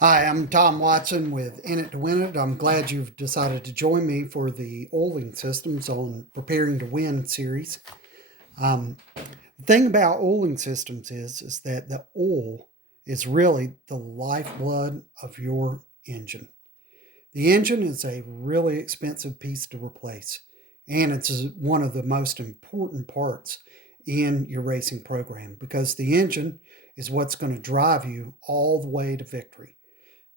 Hi, I'm Tom Watson with In It to Win It. I'm glad you've decided to join me for the Oiling Systems on Preparing to Win series. The thing about oiling systems is that the oil is really the lifeblood of your engine. The engine is a really expensive piece to replace, and it's one of the most important parts in your racing program because the engine is what's going to drive you all the way to victory.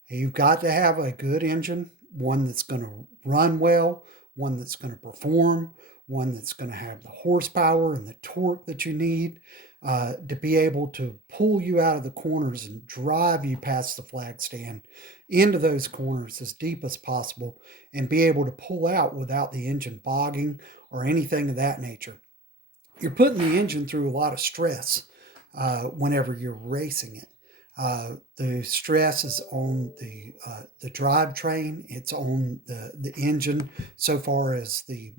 You've got to have a good engine, one that's going to run well, one that's going to perform, one that's going to have the horsepower and the torque that you need to be able to pull you out of the corners and drive you past the flag stand into those corners as deep as possible and be able to pull out without the engine bogging or anything of that nature. You're putting the engine through a lot of stress whenever you're racing it. The stress is on the drivetrain. It's on the engine, so far as the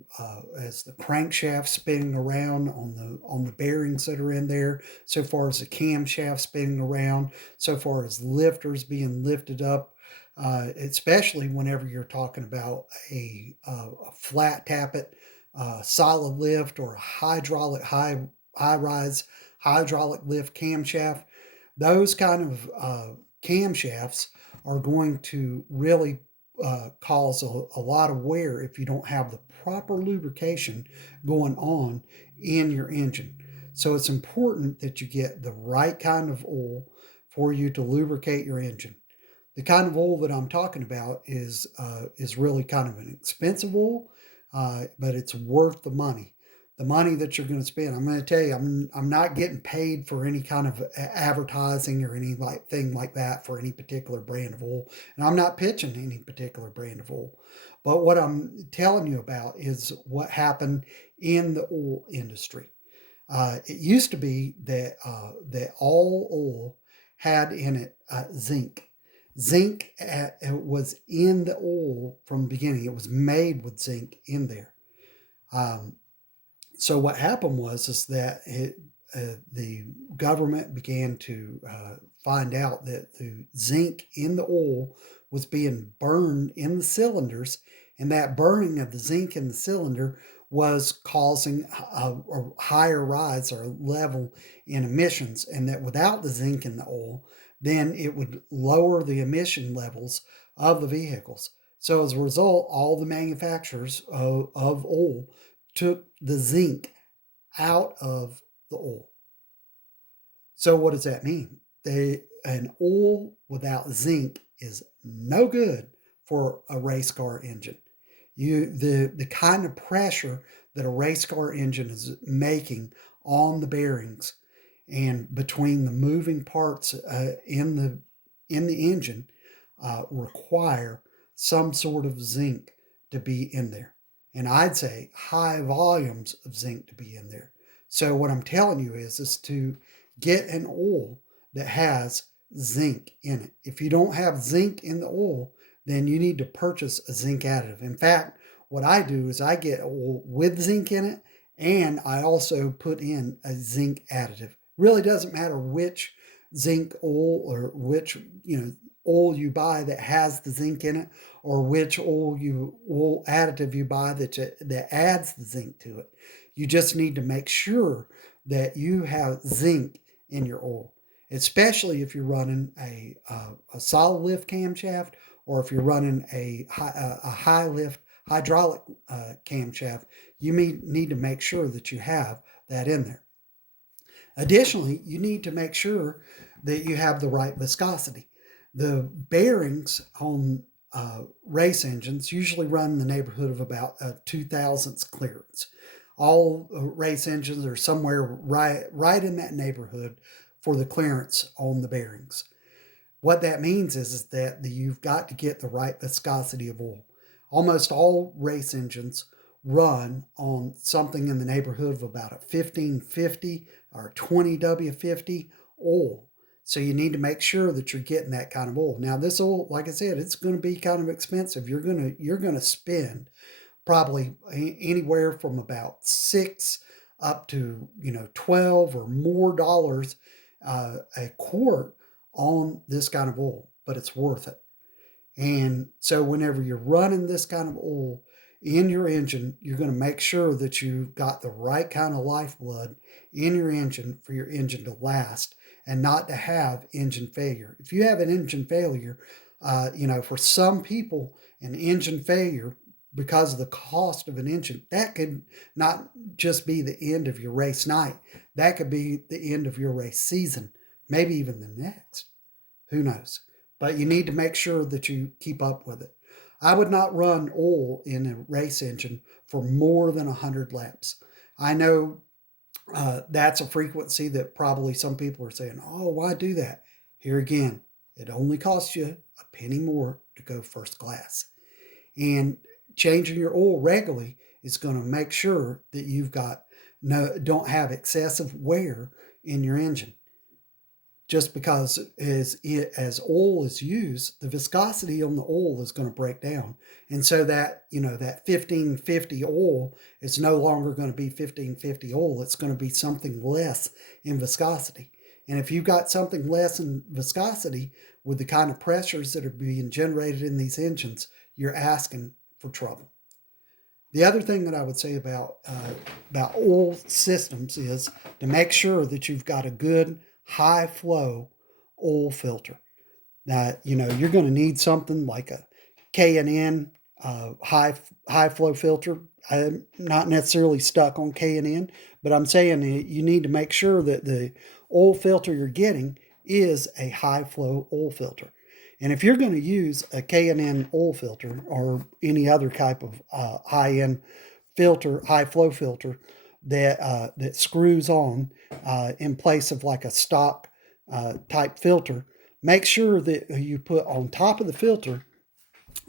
crankshaft spinning around on the bearings that are in there, so far as the camshaft spinning around, so far as lifters being lifted up. Especially whenever you're talking about a flat tappet, solid lift, or a hydraulic high rise hydraulic lift camshaft. Those kind of camshafts are going to really cause a lot of wear if you don't have the proper lubrication going on in your engine. So it's important that you get the right kind of oil for you to lubricate your engine. The kind of oil that I'm talking about is really kind of an expensive oil, but it's worth the money. The money that you're going to spend. I'm going to tell you, I'm not getting paid for any kind of advertising or any like thing like that for any particular brand of oil, and I'm not pitching any particular brand of oil. But what I'm telling you about is what happened in the oil industry. It used to be that all oil had in it zinc. Zinc was in the oil from the beginning. It was made with zinc in there. Um, so what happened was is that the government began to find out that the zinc in the oil was being burned in the cylinders, and that burning of the zinc in the cylinder was causing a higher rise or level in emissions, and that without the zinc in the oil, then it would lower the emission levels of the vehicles. So as a result, all the manufacturers of oil took the zinc out of the oil. So what does that mean? An oil without zinc is no good for a race car engine. The kind of pressure that a race car engine is making on the bearings and between the moving parts in the engine require some sort of zinc to be in there. And I'd say high volumes of zinc to be in there. So what I'm telling you is to get an oil that has zinc in it. If you don't have zinc in the oil, then you need to purchase a zinc additive. In fact, what I do is I get oil with zinc in it, and I also put in a zinc additive. Really doesn't matter which zinc oil or which oil you buy that has the zinc in it, or which oil additive you buy that adds the zinc to it. You just need to make sure that you have zinc in your oil, especially if you're running a solid lift camshaft, or if you're running a high lift hydraulic camshaft. You need to make sure that you have that in there. Additionally, you need to make sure that you have the right viscosity. The bearings on race engines usually run in the neighborhood of about a 2 thousandths clearance. All race engines are somewhere right in that neighborhood for the clearance on the bearings. What that means is that you've got to get the right viscosity of oil. Almost all race engines run on something in the neighborhood of about a 1550 or 20W50 oil. So you need to make sure that you're getting that kind of oil. Now this oil, like I said, it's going to be kind of expensive. You're going to spend probably anywhere from about 6 up to 12 or more dollars a quart on this kind of oil. but it's worth it. And so whenever you're running this kind of oil in your engine, you're going to make sure that you've got the right kind of lifeblood in your engine for your engine to last and not to have engine failure. If you have an engine failure, for some people, an engine failure because of the cost of an engine, that could not just be the end of your race night. That could be the end of your race season, maybe even the next. Who knows? But you need to make sure that you keep up with it. I would not run oil in a race engine for more than 100 laps. I know that's a frequency that probably some people are saying, oh, why do that? Here again, it only costs you a penny more to go first class. And changing your oil regularly is going to make sure that you've got don't have excessive wear in your engine. Just because as oil is used, the viscosity on the oil is going to break down. And so that 1550 oil is no longer going to be 1550 oil. It's going to be something less in viscosity. And if you've got something less in viscosity with the kind of pressures that are being generated in these engines, you're asking for trouble. The other thing that I would say about oil systems is to make sure that you've got a good high flow oil filter. Now, you're going to need something like a K&N high flow filter. I'm not necessarily stuck on K&N, but I'm saying you need to make sure that the oil filter you're getting is a high flow oil filter. And if you're going to use a K&N oil filter or any other type of high-end filter, high flow filter that screws on in place of like a stock type filter, make sure that you put on top of the filter,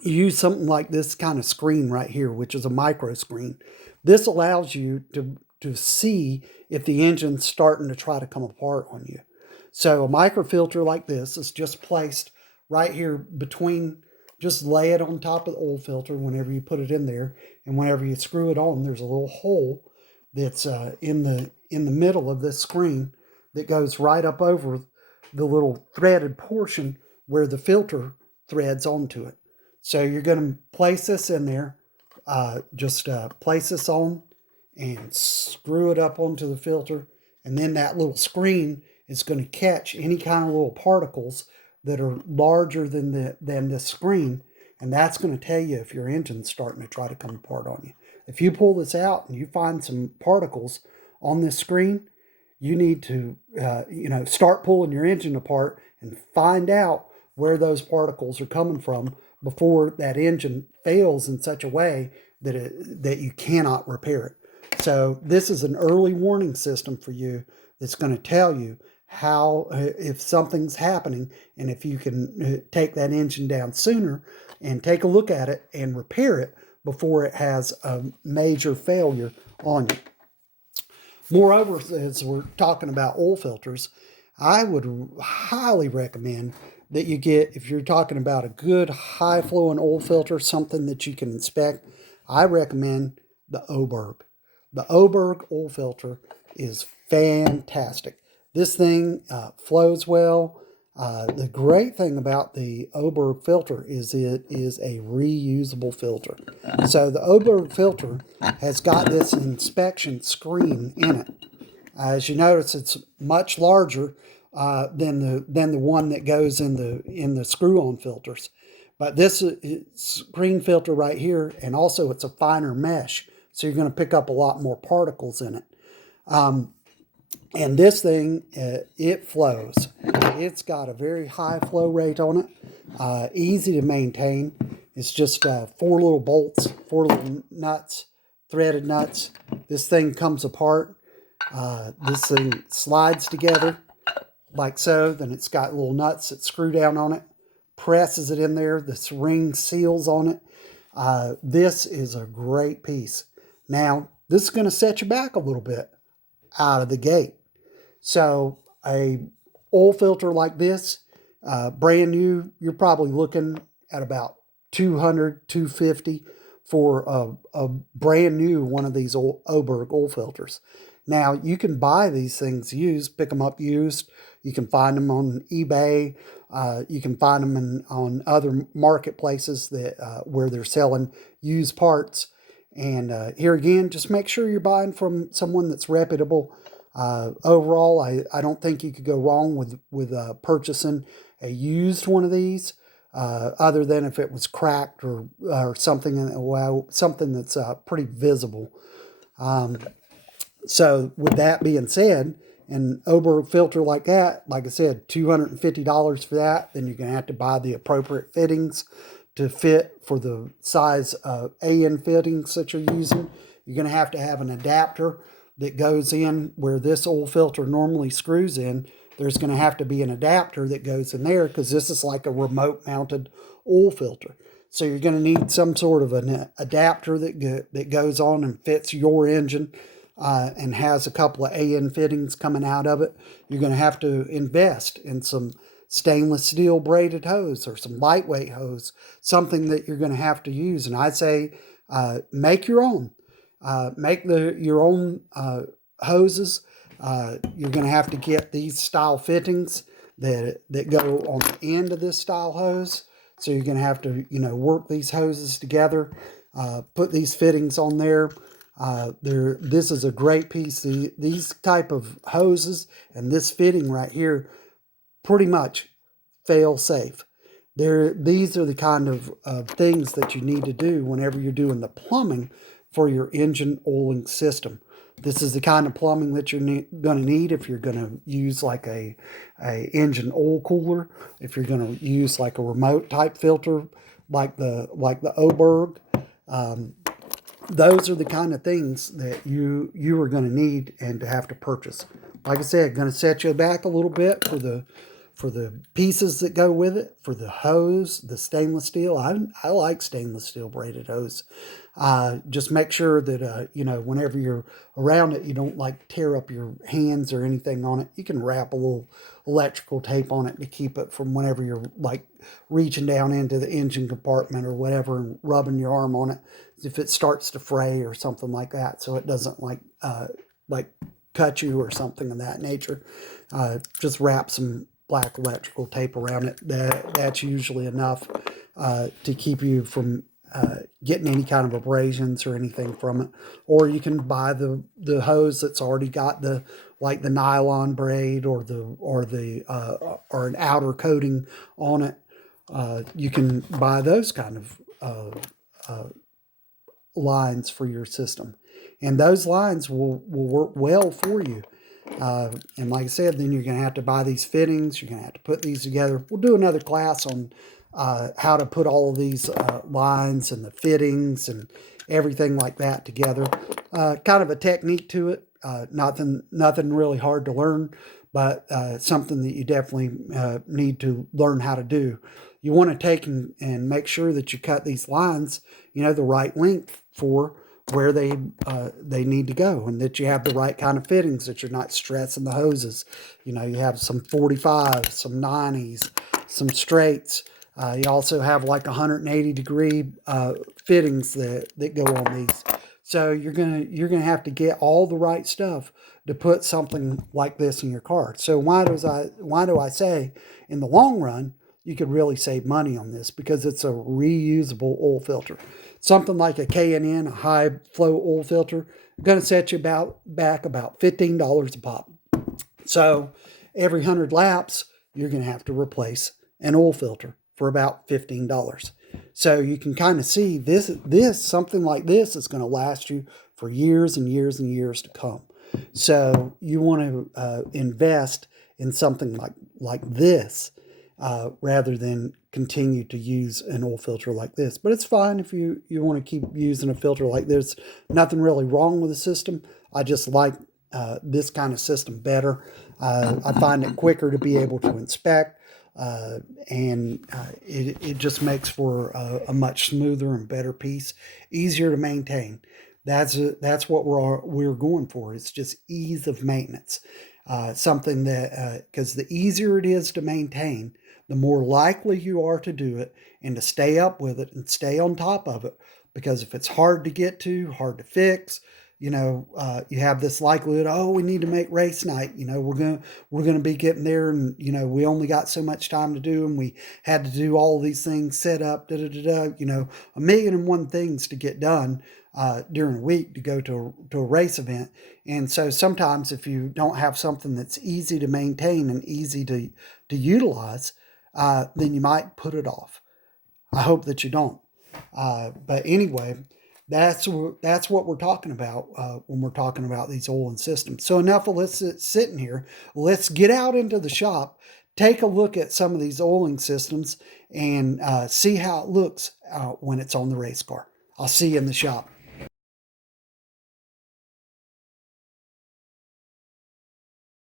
you use something like this kind of screen right here, which is a micro screen. This allows you to see if the engine's starting to try to come apart on you. So a microfilter like this is just placed right here between, just lay it on top of the oil filter whenever you put it in there, and whenever you screw it on, there's a little hole that's in the middle of this screen that goes right up over the little threaded portion where the filter threads onto it. So you're going to place this in there, place this on and screw it up onto the filter, and then that little screen is going to catch any kind of little particles that are larger than the screen, and that's going to tell you if your engine's starting to try to come apart on you. If you pull this out and you find some particles on this screen, you need to start pulling your engine apart and find out where those particles are coming from before that engine fails in such a way that you cannot repair it. So this is an early warning system for you that's going to tell you how, if something's happening, and if you can take that engine down sooner and take a look at it and repair it before it has a major failure on you. Moreover, as we're talking about oil filters, I would highly recommend that you get, if you're talking about a good high flowing oil filter, something that you can inspect, I recommend the Oberg. The Oberg oil filter is fantastic. This thing flows well. The great thing about the Oberg filter is it is a reusable filter. So the Oberg filter has got this inspection screen in it. As you notice, it's much larger than the one that goes in the screw-on filters. But this screen filter right here, and also it's a finer mesh, so you're going to pick up a lot more particles in it. And this thing, it flows. It's got a very high flow rate on it, easy to maintain. It's just 4 little bolts, 4 little nuts, threaded nuts. This thing comes apart. This thing slides together like so. Then it's got little nuts that screw down on it, presses it in there. This ring seals on it. This is a great piece. Now, this is going to set you back a little bit out of the gate. So a oil filter like this, brand new, you're probably looking at about $200, $250 for a brand new one of these Oberg oil filters. Now, you can buy these things used, pick them up used. You can find them on eBay. You can find them on other marketplaces that where they're selling used parts. And here again, just make sure you're buying from someone that's reputable. Overall, I don't think you could go wrong with purchasing a used one of these, other than if it was cracked or something, well, something that's pretty visible. So with that being said, an Oberg filter like that, like I said, $250 for that. Then you're going to have to buy the appropriate fittings to fit for the size of AN fittings that you're using. You're going to have an adapter that goes in where this oil filter normally screws in. There's going to have to be an adapter that goes in there because this is like a remote mounted oil filter. So you're going to need some sort of an adapter that goes on and fits your engine. And has a couple of AN fittings coming out of it. You're going to have to invest in some stainless steel braided hose or some lightweight hose, something that you're going to have to use. And I say make your own. Make your own hoses. You're going to have to get these style fittings that go on the end of this style hose. So you're going to have to work these hoses together, put these fittings on there. This is a great piece. These type of hoses and this fitting right here, pretty much fail safe. These are the kind of things that you need to do whenever you're doing the plumbing for your engine oiling system. This is the kind of plumbing that you're going to need if you're going to use like a engine oil cooler, if you're going to use like a remote type filter like the Oberg. Those are the kind of things that you are going to need and to have to purchase. Like I said, going to set you back a little bit for the pieces that go with it, for the hose, the stainless steel. I like stainless steel braided hose. Just make sure that whenever you're around it, you don't like tear up your hands or anything on it. You can wrap a little electrical tape on it to keep it from whenever you're like reaching down into the engine compartment or whatever and rubbing your arm on it if it starts to fray or something like that, so it doesn't like cut you or something of that nature. Just wrap some black electrical tape around it. That's usually enough to keep you from getting any kind of abrasions or anything from it. Or you can buy the hose that's already got the nylon braid or an outer coating on it. You can buy those kind of lines for your system, and those lines will work well for you. And like I said, then you're going to have to buy these fittings. You're going to have to put these together. We'll do another class on how to put all of these lines and the fittings and everything like that together. Kind of a technique to it. Nothing really hard to learn, but something that you definitely need to learn how to do. You want to take and make sure that you cut these lines, the right length for where they need to go, and that you have the right kind of fittings, that you're not stressing the hoses. You have some 45s, some 90s, some straights. You also have like 180 degree fittings that go on these. So you're gonna have to get all the right stuff to put something like this in your car. So why do I say in the long run you could really save money on this? Because it's a reusable oil filter. Something like a K&N, a high flow oil filter, going to set you back about $15 a pop. So every 100 laps, you're going to have to replace an oil filter for about $15. So you can kind of see this something like this is going to last you for years and years and years to come. So you want to invest in something like this rather than continue to use an oil filter like this. But it's fine if you want to keep using a filter like this. Nothing really wrong with the system. I just like this kind of system better. I find it quicker to be able to inspect, and it just makes for a much smoother and better piece, easier to maintain. That's what we're going for. It's just ease of maintenance. Something that because the easier it is to maintain, the more likely you are to do it and to stay up with it and stay on top of it. Because if it's hard to get to, hard to fix, you have this likelihood, oh, we need to make race night. We're gonna be getting there, and we only got so much time to do, and we had to do all these things, set up, da da da da. A million and one things to get done during a week to go to a race event. And so sometimes if you don't have something that's easy to maintain and easy to utilize, then you might put it off. I hope that you don't. But anyway, that's what we're talking about when we're talking about these Olin systems. So enough of let's sitting here. Let's get out into the shop, take a look at some of these Olin systems, and see how it looks when it's on the race car. I'll see you in the shop.